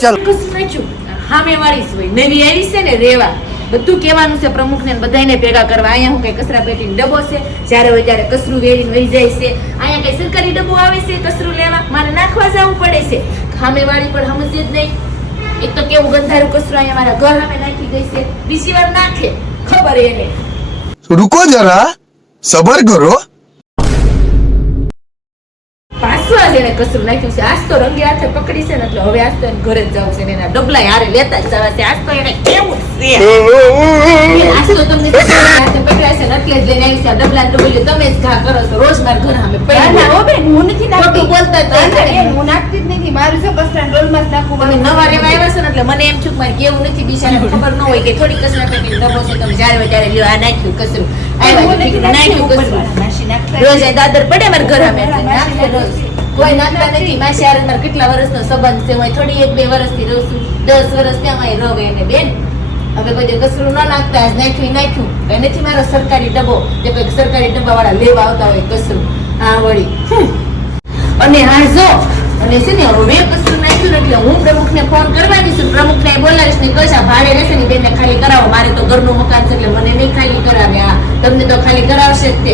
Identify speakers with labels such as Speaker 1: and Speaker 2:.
Speaker 1: ચાલ.
Speaker 2: હામે વાળી સોય. નવી આવી છે ને રેવા. બધું કહેવાનું છે પ્રમુખને બધાને ભેગા કરવા. અહીંયા હું કઈ કચરા પેટીનો ડબ્બો છે. જ્યારે હોય ત્યારે કચરું વેરીને વહી જાય છે. અહીંયા કઈ સરકારી ડબ્બો આવે છે કચરું લેવા? મારે નાખવા જવું પડે છે. ખામે વાળી પણ સમજે જ નહીં. એક તો કેવું ગંધારું કચરું અહીંયા મારા ઘર હામે નાખી ગઈ છે. બીજી વાર નાખે. ખબર એને.
Speaker 1: રૂકો જરા. સબર કરો.
Speaker 2: પાછું એને કસરું નાખ્યું છે. આજ તો રંગે હાથે પકડી છે ને એટલે હવે આજ તો એને ઘરે જ જવું છે ને એના ડબલા હારે લેતા જ જવા છે. આજ તો એને કેવું છે. આજ તો તમને હાથે પકડ્યા છે ને એટલે જ લઈને આવી છે. ડબલા ને તમે જ ઘા કરો છો. રોજ મારા ઘર સામે
Speaker 3: ના, ના, હો બેન, હું નથી નાખતી.
Speaker 2: બોલતા
Speaker 3: હું નાખતી જ નથી. મારું છે કચરાના ડોલમાં જ નાખું
Speaker 2: મને નવા રેવા આવ્યા છે ને એટલે મને એમ છું કે મારે કેવું નથી બીજાને ખબર ન હોય કે થોડી કચરા પેટી ડબ્બો છે તમે જ્યારે હોય ત્યારે લ્યો આ નાખ્યું કસરું. આવ્યા નાખ્યું
Speaker 3: નાખતા
Speaker 2: રોજ દાદર પડે મારા ઘર સામે
Speaker 3: નાખે
Speaker 2: રોજ. કોઈ નાખતા નથી માસી હારે મારે કેટલા વર્ષનો સંબંધ છે, હું થોડી એક બે વર્ષથી રહું છું. દસ વર્ષ ત્યાં રહે એને, બેન. હવે કોઈ કચરું ન નાખતા, આજ નાખ્યું નાખ્યું. એનાથી નથી મારો સરકારી ડબ્બો, જે કોઈ સરકારી ડબ્બા વાળા લેવા આવતા હોય કચરું. હા, વળી. અને હા જો, અને છે ને, હવે કચરું નાખ્યું એટલે હું પ્રમુખને ફોન કરવાની છું પ્રમુખને બોલાવીશ ને કશા ભાડે રહેશે ને બેનને ખાલી કરાવો, મારે તો ઘરનું મકાન છે એટલે મને નહીં ખાલી કરાવે. આ તમને તો ખાલી કરાવશે જ તે.